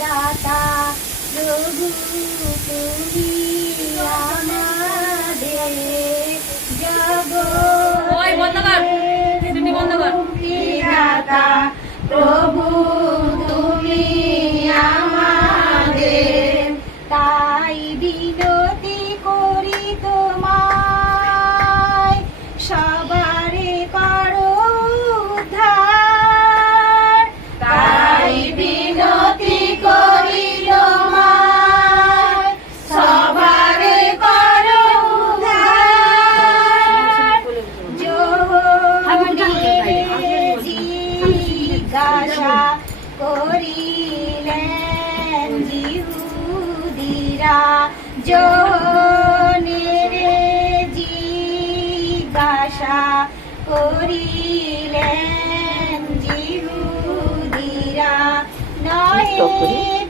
দাতা প্রভু তুমি আমাদের দাতা প্রভু তুমি আমাদের তাই বিনতি করি তোমায় সবারে করো উদ্ধার তাই বিনতি করি তোমায় সবারে করো উদ্ধার জিজ্ঞাসা করিলেন জিহুদীরা জনের জিজ্ঞাসা করিলেন জিহুদীরা নহে